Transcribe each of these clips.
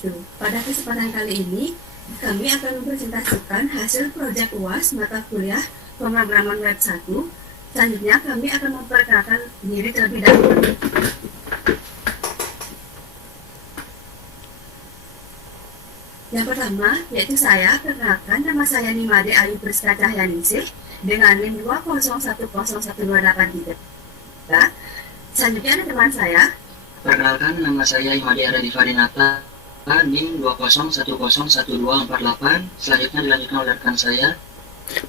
Swastiastu. Pada kesempatan kali ini, kami akan mempresentasikan hasil proyek UAS mata kuliah pemrograman web 1. Selanjutnya, kami akan memperkenalkan diri terlebih dahulu. Yang pertama, yaitu saya. Perkenalkan, nama saya Nimade Ayu Priska Cahyaningsih dengan NIM 2010128. Selanjutnya ada teman saya. Perkenalkan, nama saya Imade Aradifa Dinata, NIM 201012448. Selanjutnya dilanjutkan oleh rekan saya.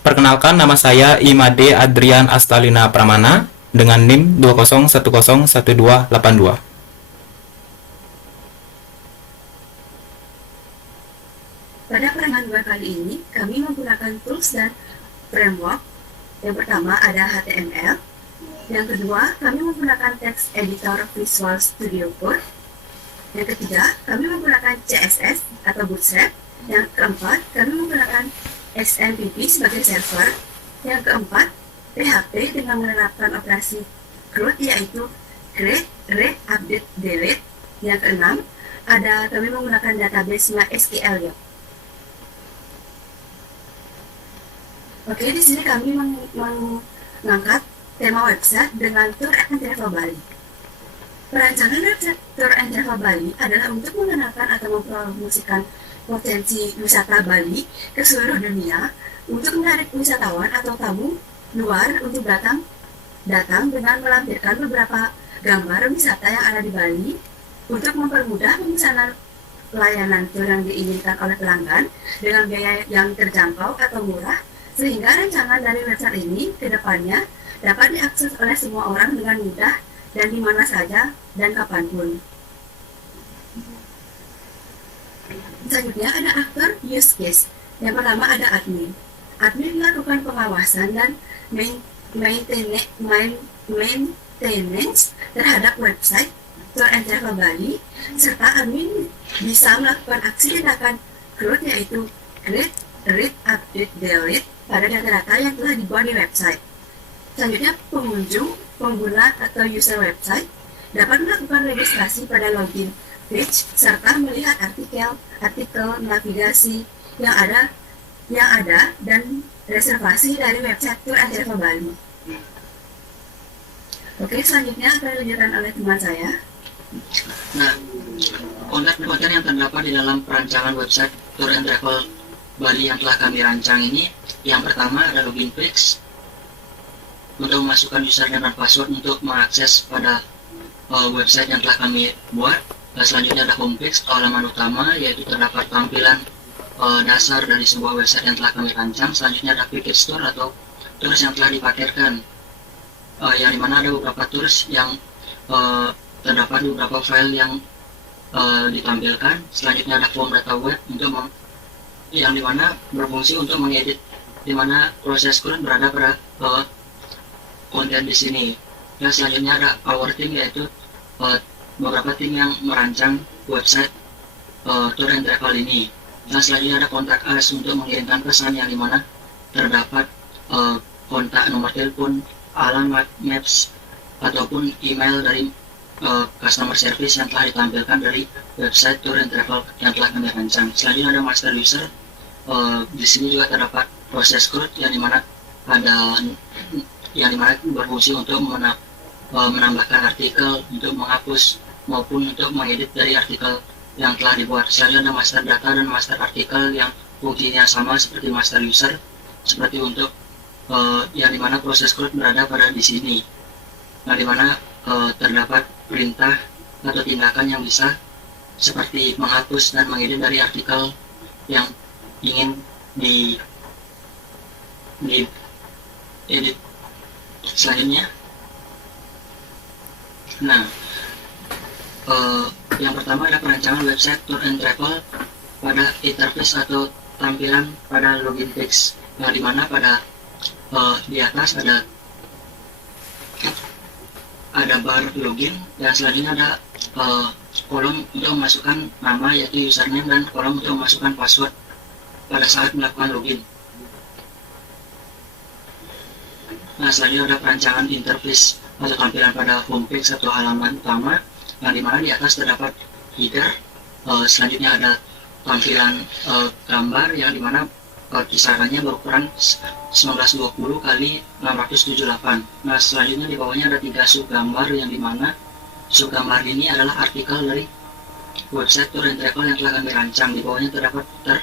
Perkenalkan, nama saya Imade Adrian Astalina Pramana dengan NIM 201011282. Pada perangan dua kali ini, kami menggunakan tools dan framework. Yang pertama ada HTML. Yang kedua, kami menggunakan text editor Visual Studio Code. Yang ketiga, kami menggunakan CSS atau Bootstrap. Yang keempat, kami menggunakan XMPP sebagai server. Yang keempat, PHP dengan menerapkan operasi CRUD yaitu create, read, update, delete. Yang keenam, ada kami menggunakan database MySQL ya. Oke, di sini kami mengangkat tema website dengan Tour and Travel Bali. Perancangan website Tour and Travel Bali adalah untuk mengenalkan atau mempromosikan potensi wisata Bali ke seluruh dunia untuk menarik wisatawan atau tamu luar untuk datang dengan melampirkan beberapa gambar wisata yang ada di Bali untuk mempermudah pemesanan layanan tour yang diinginkan oleh pelanggan dengan biaya yang terjangkau atau murah, sehingga rancangan dari website ini ke depannya dapat diakses oleh semua orang dengan mudah dan di mana saja dan kapanpun. Selanjutnya ada aktor use case. Yang pertama ada admin. Admin melakukan pengawasan dan maintenance terhadap website Tour and Travel Bali, serta admin bisa melakukan aksi tindakan CRUD yaitu create, read, update, delete pada data-data yang telah dibuat di website. Selanjutnya, pengguna atau user website dapat melakukan registrasi pada login page serta melihat artikel navigasi yang ada dan reservasi dari website Tour and Travel Bali. Oke, selanjutnya akan dilanjutkan oleh teman saya. Nah, konten-konten yang terdapat di dalam perancangan website Tour and Travel Bali yang telah kami rancang ini, yang pertama ada login page untuk memasukkan username dan password untuk mengakses pada website yang telah kami buat. Selanjutnya ada homepage atau halaman utama, yaitu terdapat tampilan dasar dari sebuah website yang telah kami rancang. Selanjutnya ada package store atau tools yang telah dipaketkan, yang dimana ada beberapa tools yang terdapat beberapa file yang ditampilkan. Selanjutnya ada form data web yang dimana berfungsi untuk mengedit, dimana proses CRUD berada pada konten di sini. Dan selanjutnya ada our team, yaitu beberapa tim yang merancang website Tour and Travel ini. Dan selanjutnya ada kontak us untuk mengirimkan pesan, yang dimana terdapat kontak, nomor telepon, alamat, maps, ataupun email dari customer service yang telah ditampilkan dari website Tour and Travel yang telah kami rancang. Selanjutnya ada master user. Di sini juga terdapat proses CRUD yang dimana berfungsi untuk menambahkan artikel, untuk menghapus maupun untuk mengedit dari artikel yang telah dibuat. Selanjutnya ada master data dan master artikel yang fungsinya sama seperti master user, seperti untuk yang dimana proses CRUD berada pada di sini. Nah, dimana terdapat perintah atau tindakan yang bisa seperti menghapus dan mengedit dari artikel yang ingin edit. Selanjutnya, nah, yang pertama ada perancangan website Tour and Travel pada interface atau tampilan pada login page, yang dimana pada di atas ada bar login, dan selanjutnya ada kolom untuk memasukkan nama yaitu username dan kolom untuk memasukkan password pada saat melakukan login. Nah, selanjutnya ada perancangan interface atau tampilan pada homepage atau halaman utama, yang dimana di atas terdapat header, Selanjutnya ada tampilan gambar yang dimana kisarannya berukuran 1920 kali 678. Nah, selanjutnya di bawahnya ada 3 subgambar yang dimana subgambar ini adalah artikel dari website tour and travel yang telah kami rancang. Di bawahnya terdapat footer.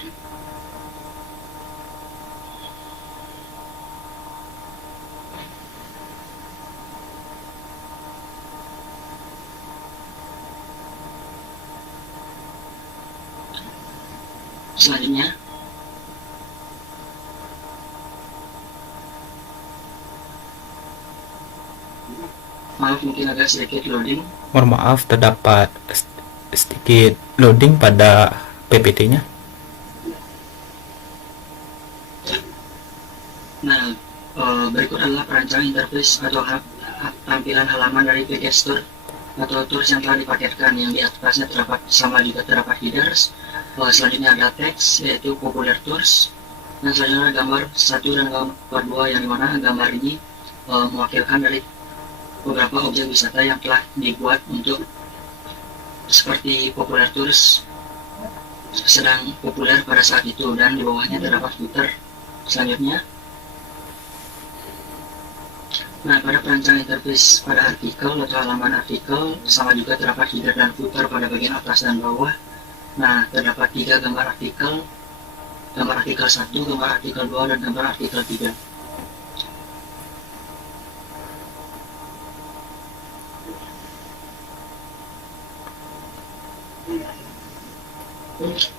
Selanjutnya maaf mungkin agak sedikit loading. Mohon maaf, terdapat sedikit loading pada PPT-nya. Nah, berikut adalah perancangan interface atau tampilan halaman dari package tour atau tours yang telah dipaketkan. Yang di atasnya terdapat sama juga terdapat headers. Selanjutnya ada teks yaitu popular tours. Dan selanjutnya ada gambar 1 dan gambar 2 yang dimana gambar ini mewakilkan dari beberapa objek wisata yang telah dibuat untuk seperti popular tours sedang populer pada saat itu, dan di bawahnya terdapat footer. Selanjutnya, nah pada perancangan interface pada artikel atau halaman artikel sama juga terdapat header dan footer pada bagian atas dan bawah. Nah, terdapat 3 gambar artikel 1, gambar artikel 2, dan gambar artikel 3.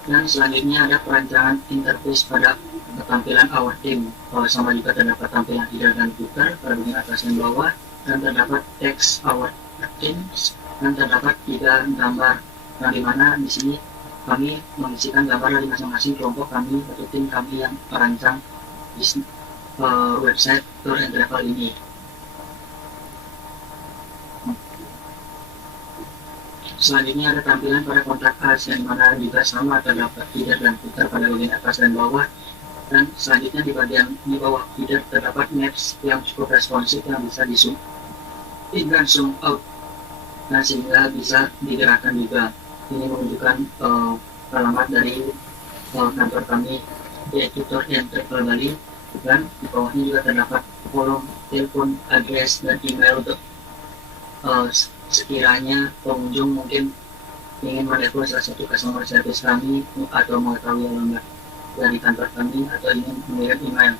Dan selanjutnya ada perancangan interface pada tampilan our team. Sama juga terdapat tampilan header dan footer pada bagian atas dan bawah, dan terdapat text our teams, dan terdapat 3 gambar. Nah, dimana di sini kami mengisikan gambar dari masing-masing kelompok kami atau tim kami yang merancang website tour and travel ini. Selanjutnya ada tampilan pada kontak us yang mana juga sama terdapat header dan footer pada bagian atas dan bawah. Dan selanjutnya di bagian di bawah header terdapat maps yang cukup responsif yang bisa di zoom in dan zoom out, nah sehingga bisa digerakkan juga. Ini menunjukkan alamat dari kantor kami yaitu Tour and Travel Bali, dan di bawahnya juga terdapat kolom telepon, address, dan email untuk sekiranya pengunjung mungkin ingin menelepon salah satu customer service kami atau mengetahui alamat dari kantor kami atau ingin mengirim email.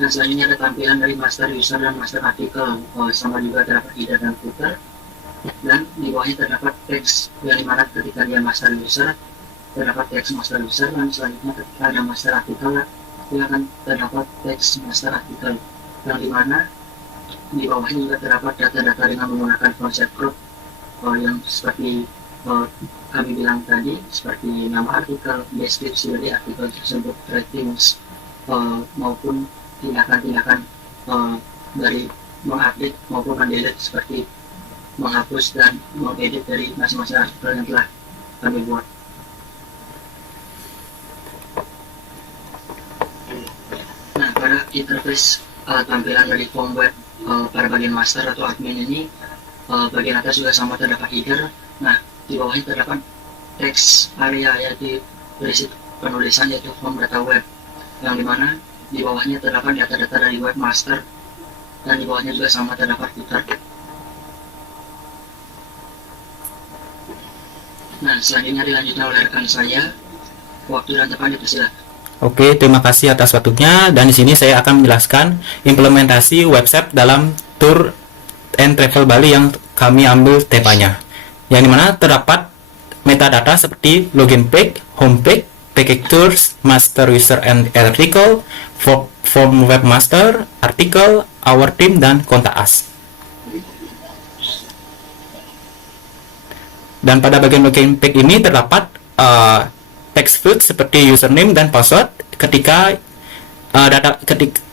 Dan selanjutnya ada tampilan dari master user dan master artikel, sama juga terdapat header dan footer, dan di bawahnya terdapat teks yang dimana ketika dia master user terdapat teks master user, dan selanjutnya ketika ada master artikel dia akan terdapat teks master artikel, yang dimana di bawahnya juga terdapat data-data dengan menggunakan konsep group yang seperti kami bilang tadi, seperti nama artikel, deskripsi dari artikel tersebut, ratings, maupun tindakan-tindakan dari mengupdate maupun mendelete seperti menghapus dan mengedit dari masing-masing artikel yang telah kami buat. Nah, pada interface tampilan dari form web pada bagian master atau admin ini, bagian atas juga sama terdapat header. Nah, di bawahnya terdapat teks area yaitu berisi penulisan yaitu form data web, yang dimana di bawahnya terdapat data-data dari webmaster, dan di bawahnya juga sama terdapat footer. Nah, selanjutnya dilanjutkan oleh rekan saya. Waktu dan tempat dipersilakan. Oke, terima kasih atas waktunya, dan di sini saya akan menjelaskan implementasi website dalam Tour and Travel Bali yang kami ambil temanya, yang dimana terdapat metadata seperti login page, home page, package tours, master user and article, form webmaster, artikel, our team, dan kontak us. Dan pada bagian login page ini terdapat text field seperti username dan password. Ketika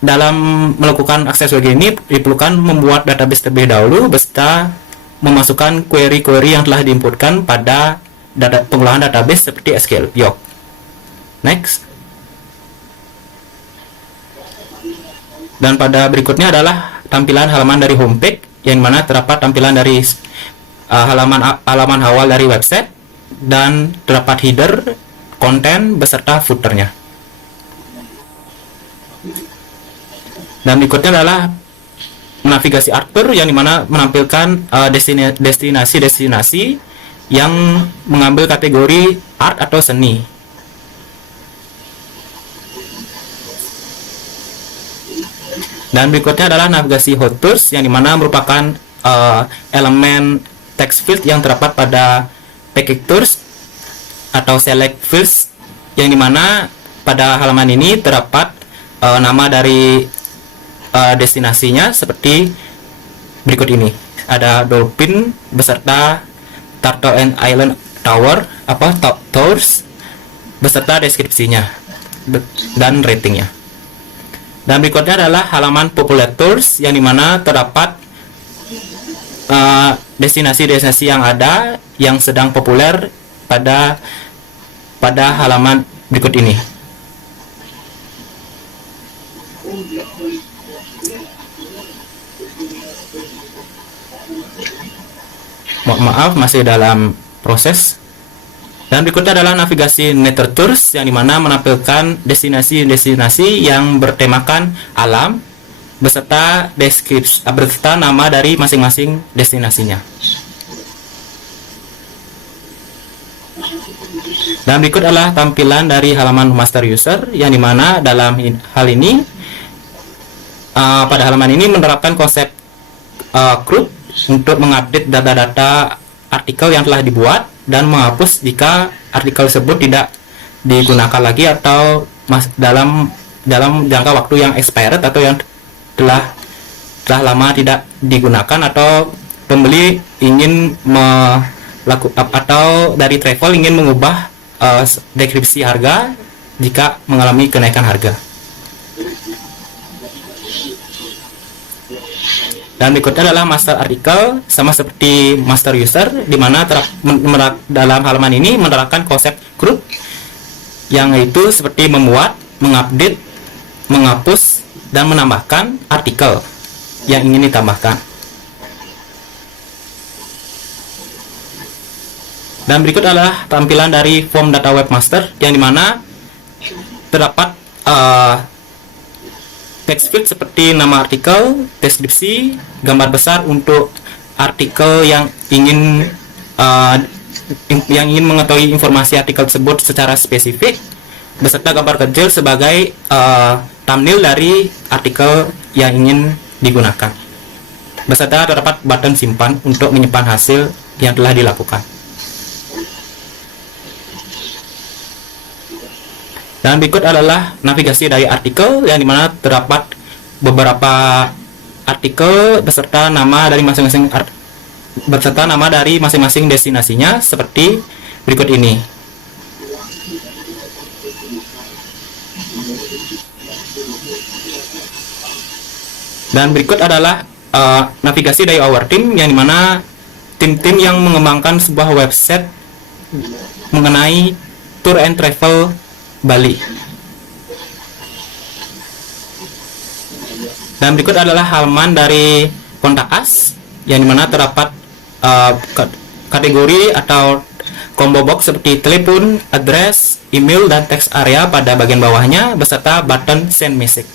dalam melakukan akses login ini diperlukan membuat database terlebih dahulu beserta memasukkan query-query yang telah diinputkan pada pengolahan database seperti SQL Yoke. Next. Dan pada berikutnya adalah tampilan halaman dari homepage, yang mana terdapat tampilan dari halaman awal dari website, dan terdapat header, konten, beserta footernya. Dan berikutnya adalah navigasi Arthur, yang dimana menampilkan destinasi-destinasi yang mengambil kategori art atau seni. Dan berikutnya adalah navigasi hot tours, yang dimana merupakan elemen text field yang terdapat pada package tours atau select fields, yang dimana pada halaman ini terdapat nama dari destinasinya seperti berikut ini. Ada Dolphin beserta Turtle and Island Tower Tours beserta deskripsinya dan ratingnya. Dan berikutnya adalah halaman popular tours, yang dimana terdapat destinasi-destinasi yang ada yang sedang populer pada halaman berikut ini. Maaf, masih dalam proses. Dan berikutnya adalah navigasi Nature Tours, yang dimana menampilkan destinasi-destinasi yang bertemakan alam beserta beserta nama dari masing-masing destinasinya. Dan berikut adalah tampilan dari halaman master user, yang dimana dalam hal ini pada halaman ini menerapkan konsep CRUD untuk mengupdate data-data artikel yang telah dibuat dan menghapus jika artikel tersebut tidak digunakan lagi atau dalam jangka waktu yang expired atau yang telah lama tidak digunakan, atau pembeli ingin atau dari travel ingin mengubah deskripsi harga jika mengalami kenaikan harga. Dan berikutnya adalah master artikel, sama seperti master user, di mana dalam halaman ini menerapkan konsep CRUD, yang itu seperti membuat, mengupdate, menghapus, dan menambahkan artikel yang ingin ditambahkan. Dan berikut adalah tampilan dari form data webmaster, yang dimana terdapat text field seperti nama artikel, deskripsi, gambar besar untuk artikel yang ingin mengetahui informasi artikel tersebut secara spesifik, beserta gambar kecil sebagai thumbnail dari artikel yang ingin digunakan. Beserta terdapat button simpan untuk menyimpan hasil yang telah dilakukan. Dan berikut adalah navigasi dari artikel, yang dimana terdapat beberapa artikel beserta nama dari masing-masing destinasinya seperti berikut ini. Dan berikut adalah navigasi dari our team, yang dimana tim-tim yang mengembangkan sebuah website mengenai tour and travel Bali. Dan berikut adalah halaman dari kontak us, yang dimana terdapat kategori atau combo box seperti telepon, address, email, dan text area pada bagian bawahnya beserta button send message.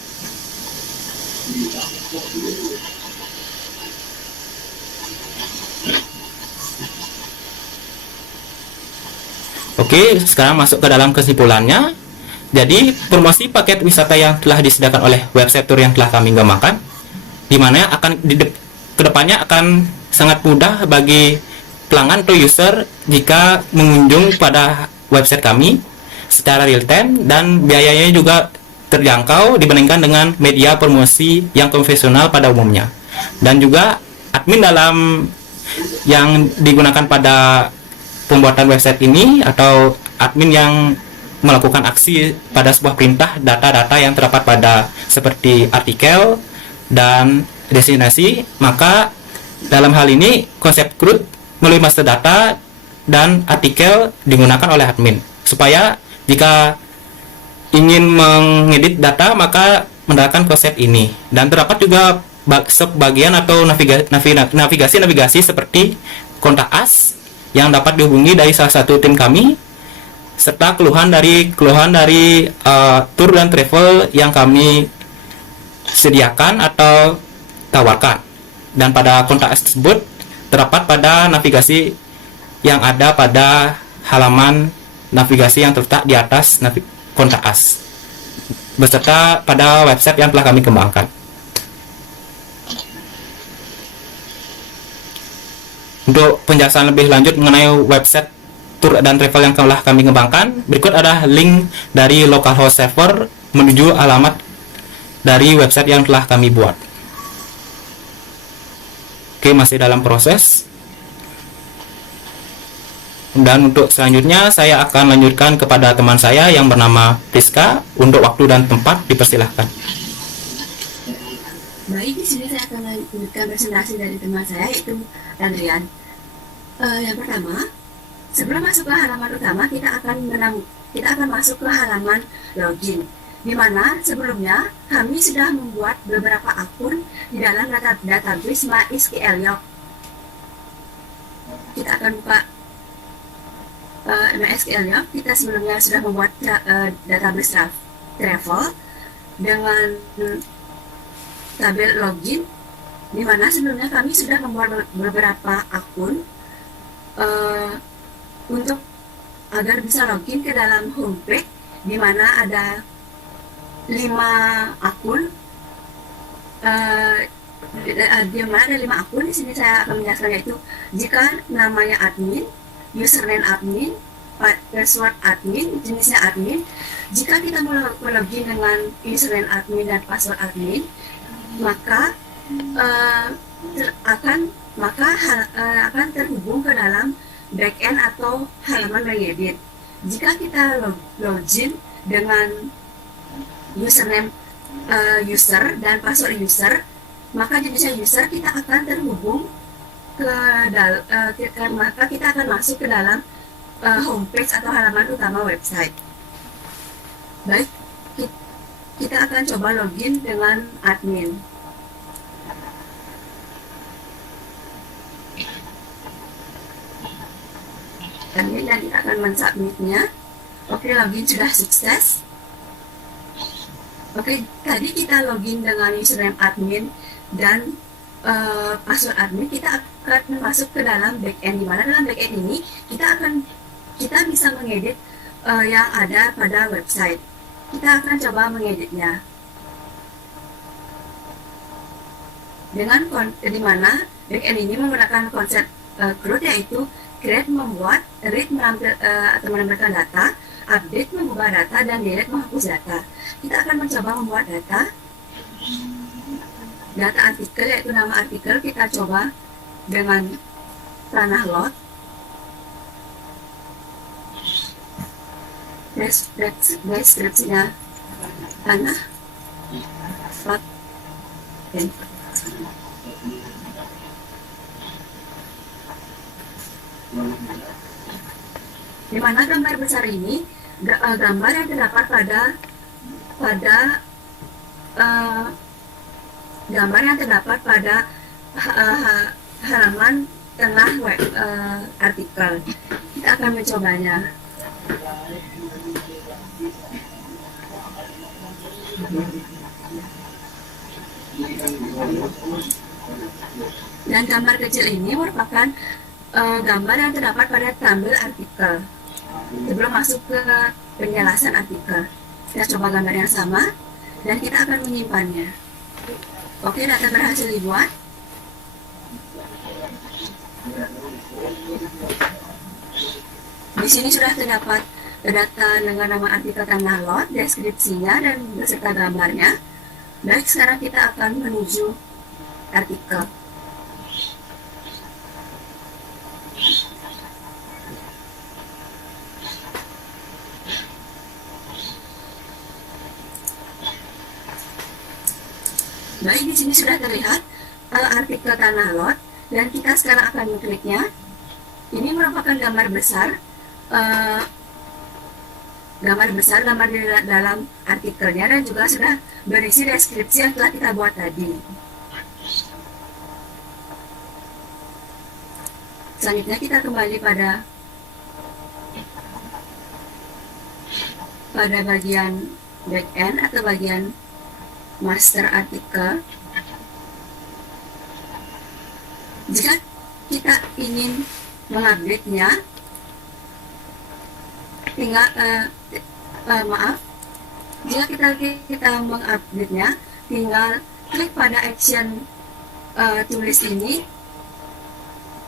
Oke, sekarang masuk ke dalam kesimpulannya. Jadi, promosi paket wisata yang telah disediakan oleh website tour yang telah kami kembangkan, di mana kedepannya akan sangat mudah bagi pelanggan atau user jika mengunjung pada website kami secara real time, dan biayanya juga terjangkau dibandingkan dengan media promosi yang konvensional pada umumnya. Dan juga admin dalam yang digunakan pada pembuatan website ini atau admin yang melakukan aksi pada sebuah perintah data-data yang terdapat pada seperti artikel dan destinasi, maka dalam hal ini konsep CRUD melalui master data dan artikel digunakan oleh admin supaya jika ingin mengedit data maka menerapkan konsep ini. Dan terdapat juga subbagian atau navigasi seperti kontak us yang dapat dihubungi dari salah satu tim kami, serta keluhan dari tour dan travel yang kami sediakan atau tawarkan. Dan pada kontak us tersebut terdapat pada navigasi yang ada pada halaman navigasi yang terletak di atas kontak us, beserta pada website yang telah kami kembangkan. Untuk penjelasan lebih lanjut mengenai website tour dan travel yang telah kami kembangkan, berikut ada link dari localhost server menuju alamat dari website yang telah kami buat. Oke, masih dalam proses. Dan untuk selanjutnya saya akan lanjutkan kepada teman saya yang bernama Priska. Untuk waktu dan tempat dipersilahkan. Baik, di sini saya akan lanjutkan presentasi dari teman saya, yaitu Adrian. Yang pertama, sebelum masuk ke halaman utama, kita akan masuk ke halaman login, di mana sebelumnya kami sudah membuat beberapa akun di dalam database MySQL. Kita akan buka MySQL. Kita sebelumnya sudah membuat database travel dengan tabel login, di mana sebelumnya kami sudah membuat beberapa akun untuk agar bisa login ke dalam homepage, di mana ada 5 akun. Di mana ada 5 akun. Di sini saya akan menjelaskan, yaitu jika namanya admin, username admin, password admin, jenisnya admin. Jika kita melogin dengan username admin dan password admin, maka akan terhubung ke dalam backend atau halaman mengedit. Jika kita login dengan username user dan password user, maka jenisnya user, kita akan terhubung maka kita akan masuk ke dalam homepage atau halaman utama website. Baik, kita akan coba login dengan admin. Dan kita akan mensubmitnya. Oke, login sudah sukses. Oke, tadi kita login dengan username admin dan password admin. Kita akan masuk ke dalam backend, di mana dalam backend ini kita bisa mengedit yang ada pada website. Kita akan coba mengeditnya di mana backend ini menggunakan konsep CRUD, yaitu create membuat, read atau menampilkan data, update mengubah data, dan delete menghapus data. Kita akan mencoba membuat data artikel, yaitu nama artikel. Kita coba dengan tanah lot. Deskripsinya tanah lot. Di mana gambar besar ini gambar yang terdapat pada halaman tengah artikel. Kita akan mencobanya. Dan gambar kecil ini merupakan gambar yang terdapat pada thumbnail artikel. Sebelum masuk ke penjelasan artikel, kita coba gambar yang sama dan kita akan menyimpannya. Oke, data berhasil dibuat. Di sini sudah terdapat data dengan nama artikel tanah lot, deskripsinya, dan beserta gambarnya. Baik, sekarang kita akan menuju artikel. Baik, di sini sudah terlihat artikel tanah lot, dan kita sekarang akan mengkliknya. Ini merupakan gambar besar di dalam artikelnya, dan juga sudah berisi deskripsi yang telah kita buat tadi. Selanjutnya kita kembali pada bagian backend atau bagian master artikel. Jika kita ingin mengupdate-nya, tinggal jika kita mengupdate-nya, tinggal klik pada action tulis ini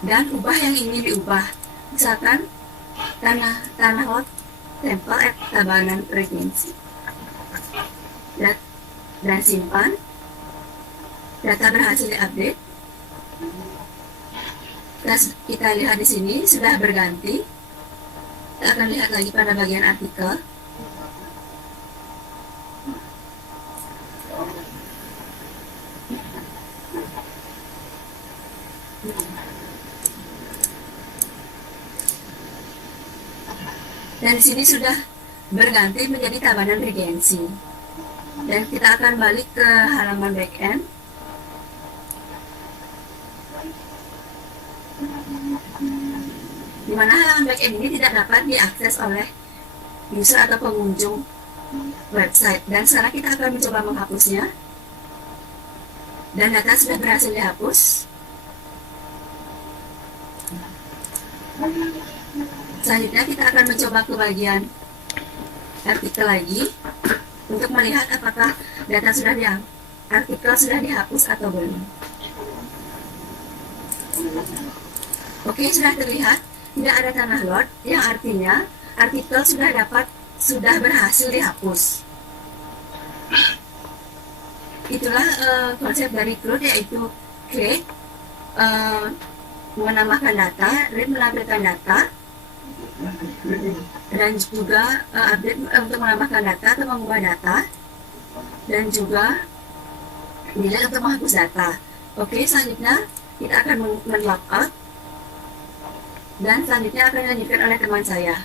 dan ubah yang ingin diubah. Misalkan tanah lot tempel Tabanan Regency, dan simpan. Data berhasil diupdate. Kita lihat di sini sudah berganti. Kita akan lihat lagi pada bagian artikel. Dan di sini sudah berganti menjadi Tabanan Regency. Dan kita akan balik ke halaman backend. Di mana halaman backend ini tidak dapat diakses oleh user atau pengunjung website. Dan sekarang kita akan mencoba menghapusnya. Dan data sudah berhasil dihapus. Selanjutnya kita akan mencoba ke bagian artikel lagi untuk melihat apakah artikel sudah dihapus atau belum. Oke, sudah terlihat tidak ada tanah lot, yang artinya artikel sudah berhasil dihapus. Itulah konsep dari CRUD, yaitu create, menambahkan data, read menampilkan data, dan juga update untuk menambahkan data atau mengubah data, dan juga delete untuk menghapus data. Oke, selanjutnya kita akan men-log out, dan selanjutnya akan dilanjutkan oleh teman saya.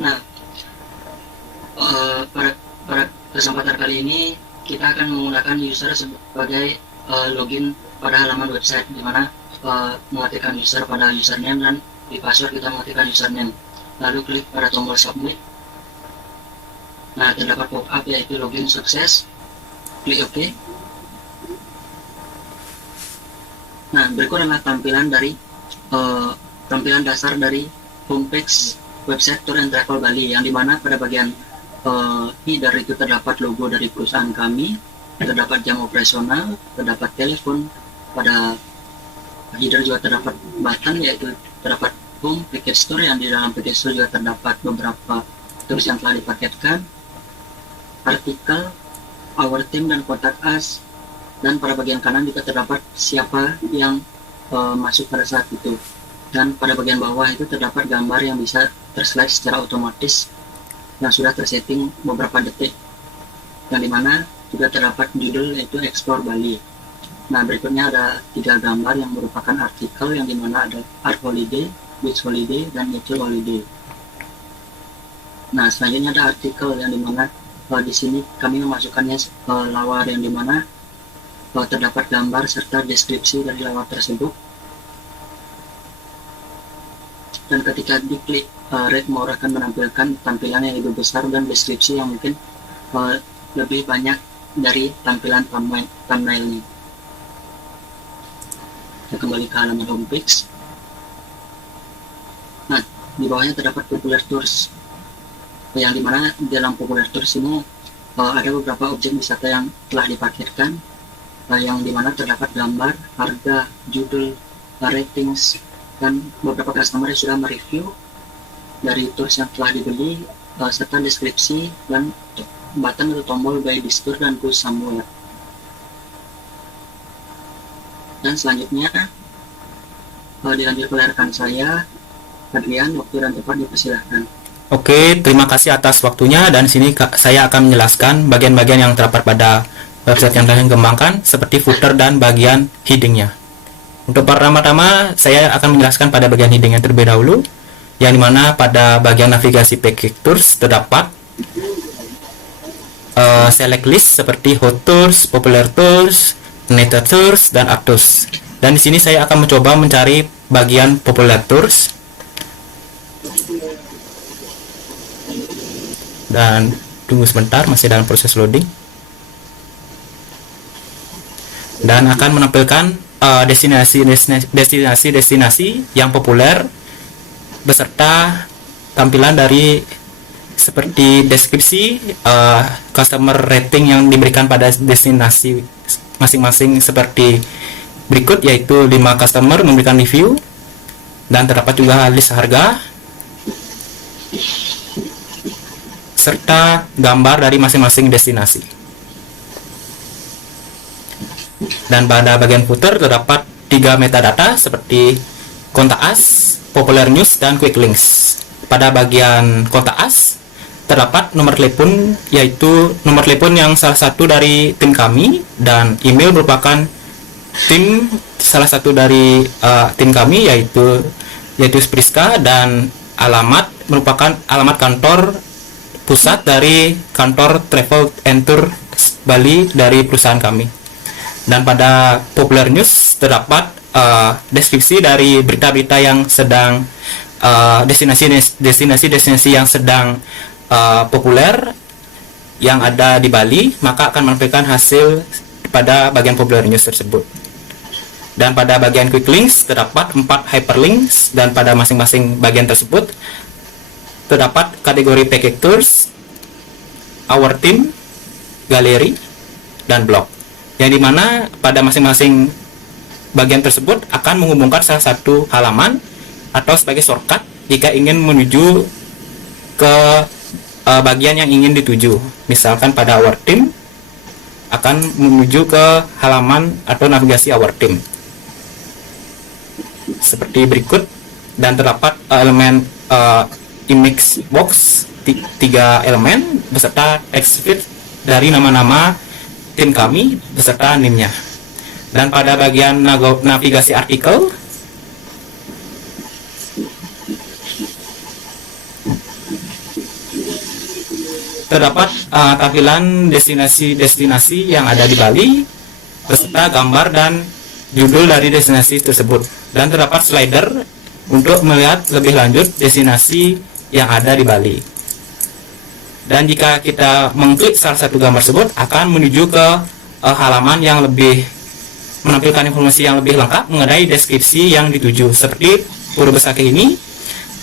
Nah, pada kesempatan kali ini kita akan menggunakan user sebagai login pada halaman website, di mana mengetikkan user pada username dan di password kita mengetikkan username, lalu klik pada tombol submit. Nah, terdapat pop-up yaitu login sukses, klik OK. Nah, berikut adalah tampilan dasar dari homepage website Tour and Travel Bali, yang dimana pada bagian header itu terdapat logo dari perusahaan kami, terdapat jam operasional, terdapat telepon. Pada header juga terdapat button, yaitu terdapat home, package store, yang di dalam package store juga terdapat beberapa tools yang telah dipaketkan, artikel, our team, dan contact us. Dan pada bagian kanan juga terdapat siapa yang masuk pada saat itu. Dan pada bagian bawah itu terdapat gambar yang bisa terslide secara otomatis yang sudah tersetting beberapa detik, yang dimana juga terdapat judul yaitu Explore Bali. Nah, berikutnya ada 3 gambar yang merupakan artikel, yang dimana ada Art Holiday, Beach Holiday, dan Nature Holiday. Nah, selanjutnya ada artikel, yang dimana di sini kami memasukkannya lawar, yang dimana terdapat gambar serta deskripsi dari lawar tersebut. Dan ketika diklik read more akan menampilkan tampilan yang lebih besar dan deskripsi yang mungkin lebih banyak dari tampilan thumbnail ini. Kita kembali ke halaman homepage. Nah, di bawahnya terdapat popular tours, yang dimana dalam popular tours ini ada beberapa objek wisata yang telah dipaketkan, yang dimana terdapat gambar, harga, judul, ratings, dan beberapa customer yang sudah mereview dari tours yang telah dibeli, serta deskripsi dan button atau tombol buy this tour dan go somewhere. Dan selanjutnya dilanjut oleh rekan saya, Adrian. Waktu dan tempat dipersilahkan. Oke, terima kasih atas waktunya, dan sini saya akan menjelaskan bagian-bagian yang terdapat pada website yang telah dikembangkan, seperti footer dan bagian headingnya. Untuk pertama-tama, saya akan menjelaskan pada bagian headingnya terlebih dahulu, yang dimana pada bagian navigasi package tours terdapat select list seperti hot tours, popular tours, nature tours, dan up tours. Dan di sini saya akan mencoba mencari bagian popular tours, dan tunggu sebentar, masih dalam proses loading, dan akan menampilkan destinasi yang populer beserta tampilan dari seperti deskripsi, customer rating yang diberikan pada destinasi masing-masing seperti berikut, yaitu 5 customer memberikan review, dan terdapat juga list harga serta gambar dari masing-masing destinasi. Dan pada bagian footer terdapat 3 metadata seperti kontak as, popular news, dan quick links. Pada bagian kontak as terdapat nomor telepon, yaitu nomor telepon yang salah satu dari tim kami, dan email merupakan salah satu dari tim kami, yaitu Spriska, dan alamat merupakan alamat kantor pusat dari kantor Travel and Tour Bali dari perusahaan kami. Dan pada popular news terdapat deskripsi dari berita-berita yang sedang destinasi yang sedang populer yang ada di Bali, maka akan menampilkan hasil pada bagian popular news tersebut. Dan pada bagian quick links terdapat 4 hyperlinks, dan pada masing-masing bagian tersebut terdapat kategori package tours, our team, galeri, dan blog, yang dimana pada masing-masing bagian tersebut akan menghubungkan salah satu halaman atau sebagai shortcut jika ingin menuju ke bagian yang ingin dituju. Misalkan pada our team akan menuju ke halaman atau navigasi our team seperti berikut, dan terdapat elemen image box 3 elemen beserta text field dari nama-nama tim kami beserta NIM-nya. Dan pada bagian navigasi artikel terdapat tampilan destinasi-destinasi yang ada di Bali beserta gambar dan judul dari destinasi tersebut, dan terdapat slider untuk melihat lebih lanjut destinasi yang ada di Bali. Dan jika kita mengklik salah satu gambar tersebut akan menuju ke halaman yang lebih menampilkan informasi yang lebih lengkap mengenai deskripsi yang dituju, seperti Pura Besakih ini,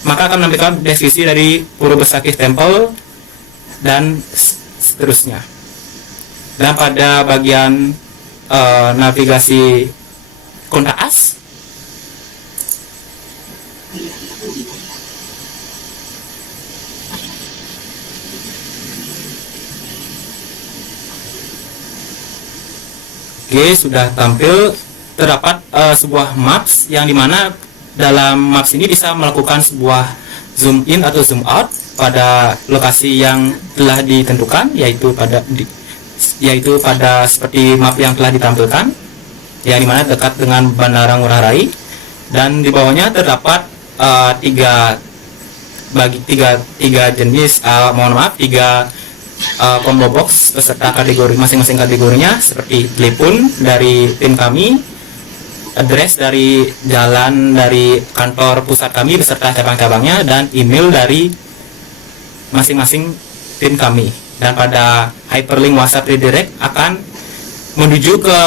maka akan menampilkan deskripsi dari Pura Besakih Temple dan seterusnya. Dan pada bagian navigasi kontak as sudah tampil. Terdapat sebuah maps yang dimana dalam maps ini bisa melakukan sebuah zoom in atau zoom out pada lokasi yang telah ditentukan, yaitu pada seperti map yang telah ditampilkan, yang dimana dekat dengan Bandara Ngurah Rai. Dan di bawahnya terdapat tiga jenis combo box beserta kategori masing-masing kategorinya, seperti telepon dari tim kami, address dari jalan dari kantor pusat kami beserta cabang-cabangnya, dan email dari masing-masing tim kami. Dan pada hyperlink WhatsApp redirect akan menuju ke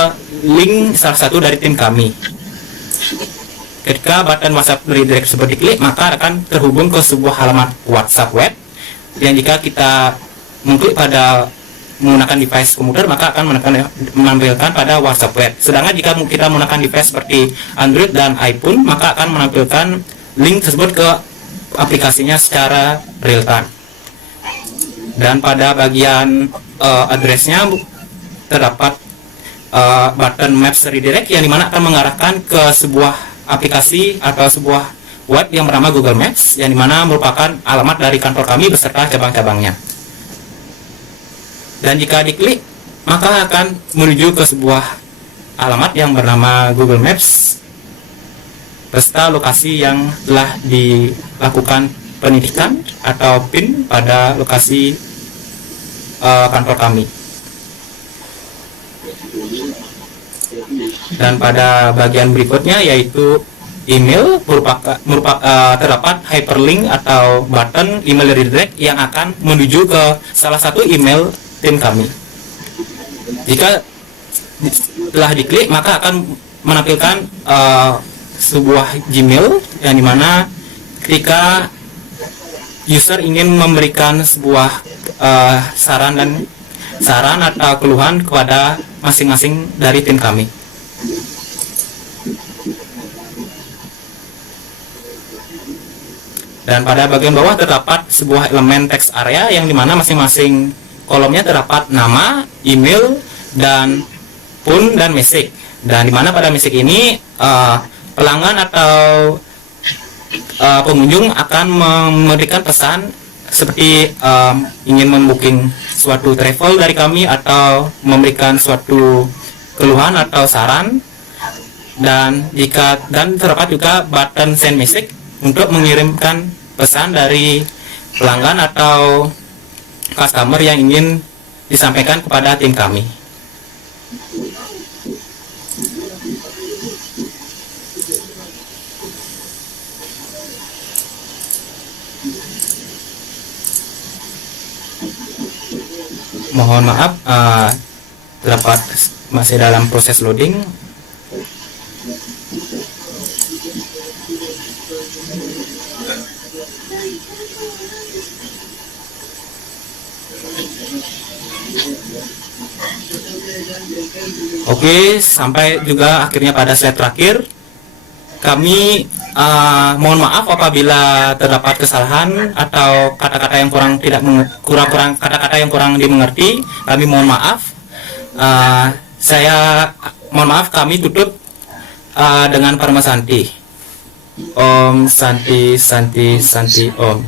link salah satu dari tim kami. Ketika button WhatsApp redirect tersebut diklik, maka akan terhubung ke sebuah halaman WhatsApp web, yang jika kita mengklik pada menggunakan device komputer maka akan menampilkan pada WhatsApp web. Sedangkan jika kita menggunakan device seperti Android dan iPhone, maka akan menampilkan link tersebut ke aplikasinya secara real time. Dan pada bagian addressnya terdapat button Maps Redirect, yang dimana akan mengarahkan ke sebuah aplikasi atau sebuah web yang bernama Google Maps, yang dimana merupakan alamat dari kantor kami beserta cabang-cabangnya. Dan jika diklik maka akan menuju ke sebuah alamat yang bernama Google Maps beserta lokasi yang telah dilakukan pendidikan atau PIN pada lokasi kantor kami. Dan pada bagian berikutnya yaitu email terdapat hyperlink atau button email redirect yang akan menuju ke salah satu email tim kami. Jika telah diklik, maka akan menampilkan sebuah Gmail yang dimana ketika user ingin memberikan sebuah saran atau keluhan kepada masing-masing dari tim kami. Dan pada bagian bawah terdapat sebuah elemen text area yang dimana masing-masing kolomnya terdapat nama, email, dan phone dan message. Dan dimana pada message ini pelanggan atau pengunjung akan memberikan pesan seperti ingin membooking suatu travel dari kami atau memberikan suatu keluhan atau saran. Dan terdapat juga button send message untuk mengirimkan pesan dari pelanggan atau customer yang ingin disampaikan kepada tim kami. Mohon maaf, terdapat masih dalam proses loading. Oke, sampai juga akhirnya pada slide terakhir. Kami mohon maaf apabila terdapat kesalahan atau kata-kata yang kata-kata yang kurang dimengerti. Kami mohon maaf. Saya mohon maaf, kami tutup dengan Parma Santi. Om Santi Santi Santi Om.